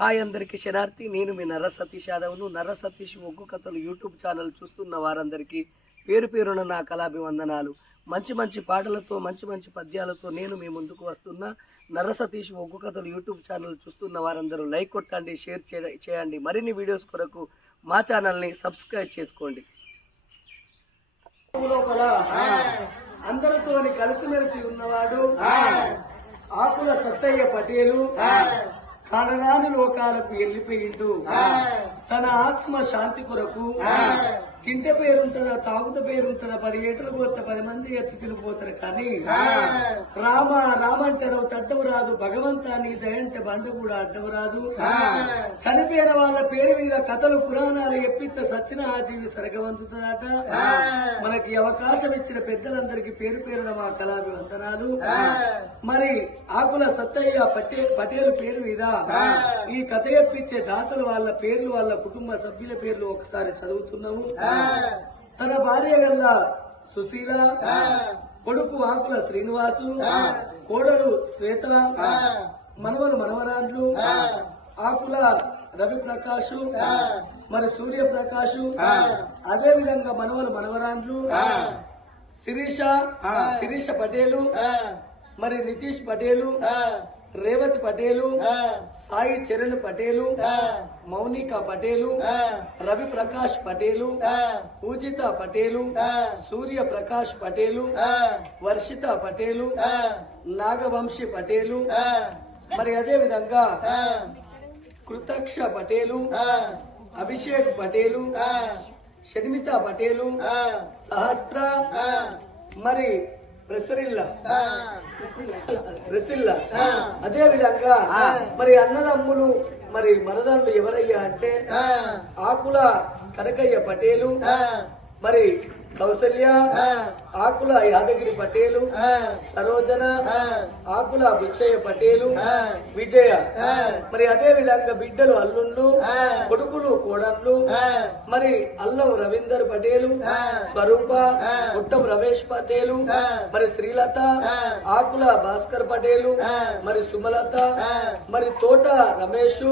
Hi అందరికీ శనార్థి. నేను మీ నర్ర సతీష్ యాదవ్ను. నర్ర సతీష్ ఒగ్గు కథలు యూట్యూబ్ ఛానల్ చూస్తున్న వారందరికీ పేరు పేరున నా కళాభివందనాలు. మంచి మంచి పాటలతో మంచి మంచి పద్యాలతో నేను మీ ముందుకు వస్తున్నా. నర్ర సతీష్ ఒగ్గు కథలు యూట్యూబ్ ఛానల్ చూస్తున్న వారందరూ లైక్ కొట్టండి, షేర్ చేయండి. మరిన్ని వీడియోస్ కొరకు మా ఛానల్ని సబ్స్క్రైబ్ చేసుకోండి. అందరితో కలిసిమెలిసి ఉన్నవాడు ఆకుల సత్తయ్య పటేలు కానరాని లోకాలకు వెళ్ళిపోయిండు. తన ఆత్మ శాంతి కొరకు తింటే పేరుంటుందా, తాగుత పేరుంటుందా, 10 ఏటలు పోతే 10 మంది ఎచ్చి తినిపోతారు. కానీ రామ రామంటారు తడ్డవు రాదు, భగవంతా నీ దయంటే బండ కూడా అడ్డవు రాదు. చనిపోయిన వాళ్ళ పేరు మీద కథలు పురాణాలు ఎప్పిత్త సచ్చిన ఆజీవి సరగవంతుతుందట. మనకి అవకాశం ఇచ్చిన పెద్దలందరికీ పేరు పేరున మా కళాభివందనాలు. మరి ఆకుల సత్తయ్య పటేలు పేరు మీద ఈ కథ ఎప్పించే దాతలు వాళ్ళ పేర్లు, వాళ్ళ కుటుంబ సభ్యుల పేర్లు ఒకసారి చదువుతున్నాము. తన భార్య గల్ల సుశీల, కొడుకు ఆకుల శ్రీనివాసు, కోడలు శ్వేత, మనవలు మనవరాండ్లు ఆకుల రవి ప్రకాశు, మరి సూర్యప్రకాశు, అదే విధంగా మనవలు మనవరాండ్లు శిరీష పటేలు, మరి నితీష్ పటేలు, రేవతి పటేలు, సాయి చరణ్ పటేలు, మౌనిక పటేలు, రవి ప్రకాష్ పటేలు, పూజిత పటేలు, సూర్య ప్రకాష్ పటేలు, వర్షిత పటేలు, నాగవంశీ పటేలు, మరి అదే విధంగా కృతక్ష పటేలు, అభిషేక్ పటేలు, షర్మిత పటేలు, సహస్ర, మరి రెసిల్లా. అదే విధంగా మరి అన్నదమ్ములు మరి మరదళ్ళు ఎవరయ్యా అంటే ఆకుల కనకయ్య పటేలు, మరి కౌసల్య, ఆకుల యాదగిరి పటేలు, సరోజన, ఆకుల భిక్షయ్య పటేలు, విజయ. మరి అదే విధంగా బిడ్డలు అల్లుళ్ళు, కొడుకులు కోడళ్ళు, మరి అల్లం రవీందర్ పటేలు, స్వరూప, పుట్టం రమేష్ పటేలు, మరి శ్రీలత, ఆకుల భాస్కర్ పటేలు, మరి సుమలత, మరి తోట రమేష్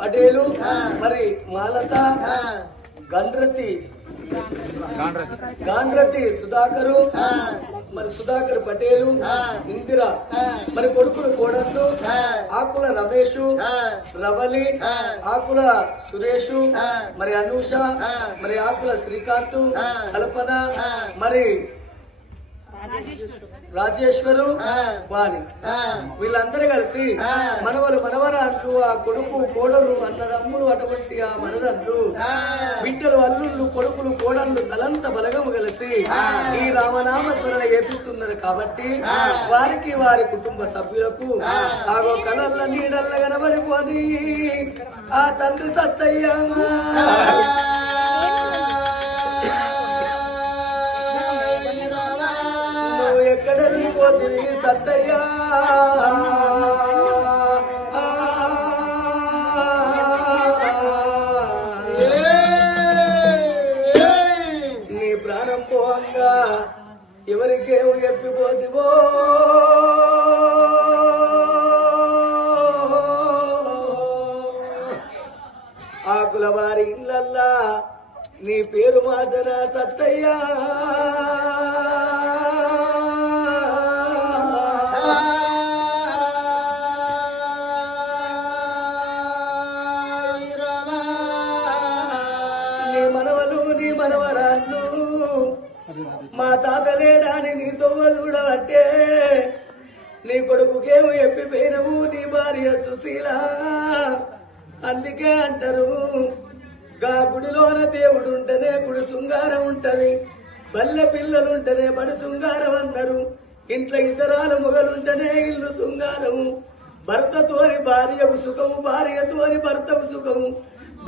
పటేలు, మరి మాలత, గాండ్రతి సుధాకరు, మరి సుధాకర్ పటేలు, ఇందిరా, మరి కొడుకులు కోడళ్ళు ఆకుల రమేష్, రవలి, ఆకుల సురేష్, మరి అనూష, మరి ఆకుల శ్రీకాంత్, కల్పన, మరి రాజేశ్వరు, వాణి. వీళ్ళందరూ కలిసి మనవలు మనవరాళ్ళు, ఆ కొడుకు కోడలు అన్నదమ్ములు, అటువంటి ఆ మనదళ్ళు, బిడ్డలు అల్లుళ్ళు, కొడుకులు కోడళ్ళు తలంత బలగము కలిసి ఈ రామనామ స్మరణ ఏపిస్తున్నారు. కాబట్టి వారికి వారి కుటుంబ సభ్యులకు ఆగో కళల్ల నీడల్ల కనబడిపోని ఆ తండ్రి సత్తయ్య ఎక్కడ పోతుంది సత్తయ్యా, నీ ప్రాణం పోంగా ఎవరికేమో చెప్పిపోతివో, ఆకుల వారి ఇళ్ళల్లా నీ పేరు మాసన సత్తయ్యా. మా తాత లేడాని నీతో చూడబట్టే నీ కొడుకుకేమో ఎప్పిపోయినవు, నీ భార్య సుశీల. అందుకే అంటారు గా గుడిలోన దేవుడు ఉంటేనే గుడి శృంగారం ఉంటది, బల్లె పిల్లలుంటేనే బడి శృంగారం అన్నారు. ఇంట్లో ఇతరాలు మొగలుంటేనే ఇల్లు శృంగారము. భర్తతోని భార్యకు సుఖము, భార్యతోని భర్తకు సుఖము.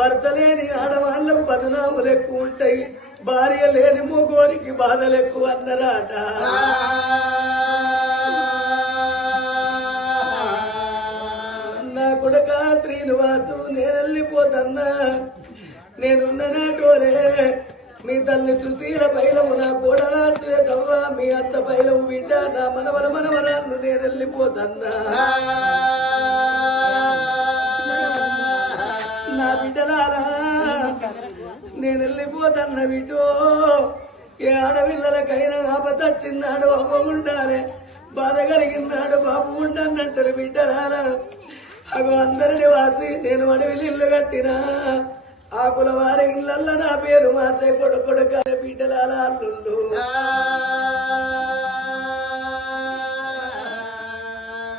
భర్త లేని ఆడవాళ్లకు బదనాములు ఎక్కువ ఉంటాయి, భార్య లేని మొగోరికి బాధలు ఎక్కువ అన్నరాట. నా కొడుక శ్రీనివాసు, నేనెళ్ళిపోతన్నా, నేనున్ననాటోలే మీ తల్లి సుశీల పైలము, నా కోడల శ్వేతవ్వ, మీ అత్త పైలము బిడ్డ, నా మనవరాన్ని నేనెళ్ళిపోతన్నా. వెళ్ళిపోతన్న విటో ఏ ఆడపిల్లలకైనా ఆపదచ్చిన్నాడు అవ్వ ఉండాలి బాధ కలిగినాడు బాబు ఉండన్నంటారు బిడ్డరాలా అగో అందరిని వాసి నేను అడవిలు ఇల్లు కట్టినా ఆకుల వారి ఇళ్ళల్లో నా పేరు మాసే కొడుక బిడ్డలాలా అల్లుండు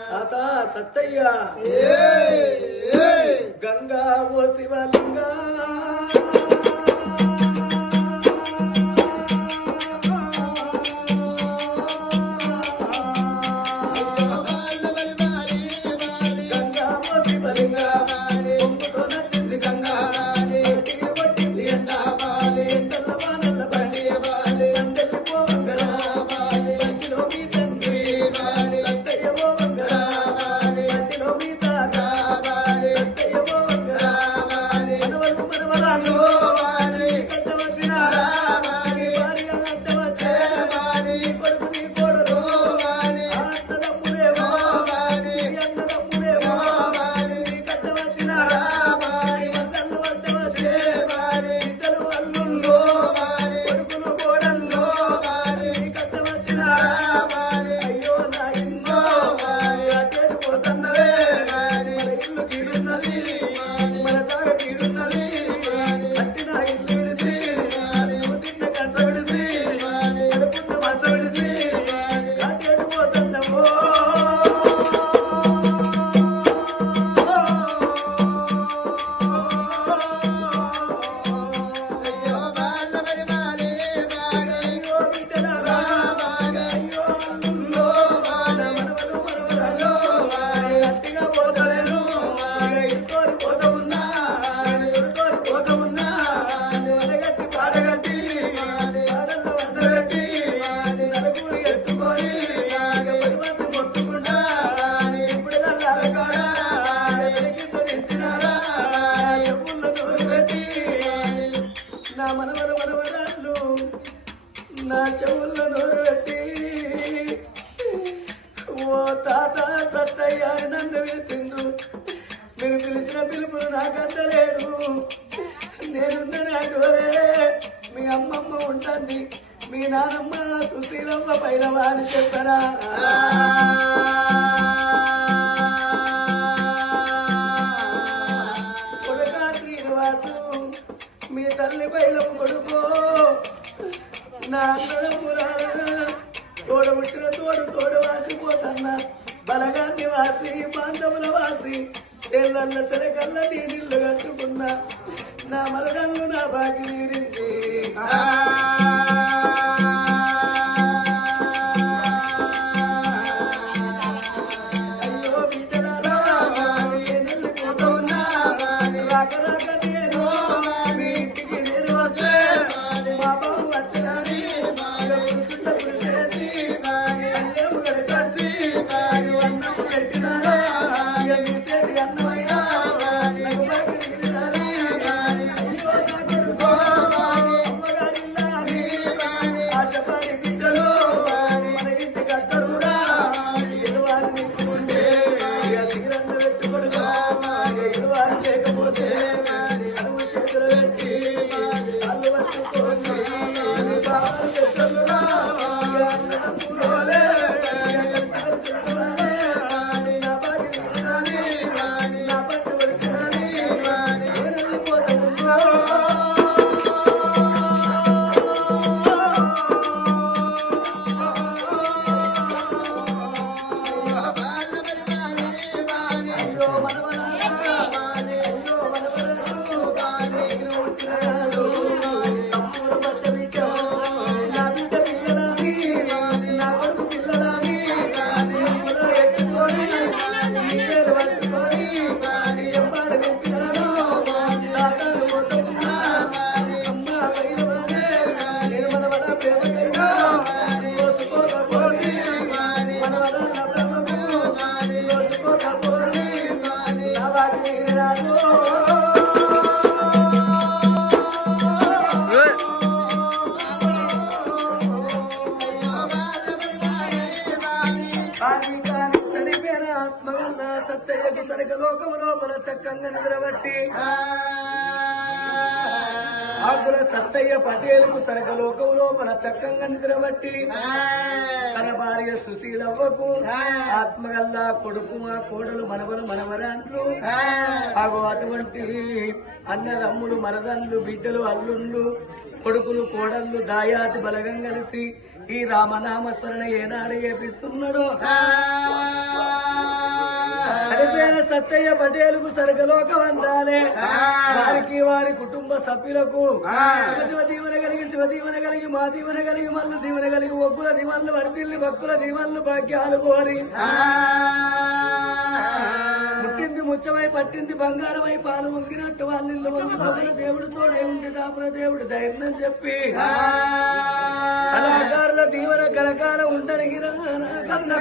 తాత సత్తయ్య గంగా ఓ శివలింగా నా చెవుల్లో నోరు పెట్టి ఓ తాత సత్తయ్య నన్ను పిలిచిండ్రు మీరు పిలిచిన పిలుపులు నాకందలేదు నేనున్ననే అటువరే మీ అమ్మమ్మ ఉంటుంది మీ నానమ్మ సుశీలమ్మ పైలవా అని చెప్పరా కొడుకా శ్రీనివాసు మీ తల్లి పైలమ్మ కొడుకో నా తోడబుట్టిన తోడు వాసిపోతన్నా బలగాన్ని వాసి బాంధవుల వాసి తెల్లన్న సెరకల్ల నీళ్ళు కట్టుకున్నా నా మలగన్ను నా బాకి తీరింది అయ్యో బిడ్డలారా వెళ్ళిపోతున్నా రాక రాక నేను మీ ఇంటికి నేను వస్తే మా బాబు వచ్చడానికి చక్కంగా నిద్రబట్టి ఆకుల సత్తయ్య పటేలుకు సరగలోకం లోపల చక్కంగా నిద్రబట్టి తన భార్య సుశీలవ్వకు ఆత్మగల్లా కొడుకు మా కోడలు మనవలు మనవరాండ్రు ఆగో అటువంటి అన్నదమ్ములు మరదన్లు బిడ్డలు అల్లుళ్ళు కొడుకులు కోడళ్ళు దాయాతి బలగం కలిసి ఈ రామనామస్మరణ ఏనాడు చేపిస్తున్నాడు చనిపోయిన సత్తయ్య పటేలుకు సరగలోకం అందాలే వారికి వారి కుటుంబ సభ్యులకు శివ దీవెన కలిగి శివ దీవెన కలిగి మా దీవెన కలిగి మల్లు దీవెన కలిగి ఒగ్గుల దీవెనలు వరదిల్లి భక్తుల దీవెనలు భాగ్యాలు కోరి ముట్టింది ముచ్చమై పట్టింది బంగారమై పాలు ముగ్గినట్టు వాళ్ళిల్లు వంగి దేవుడితోనే ఉండి దాపుల దేవుడు ధైర్యం చెప్పి కళాకారుల దీవెన కలకాలం ఉండని కన్న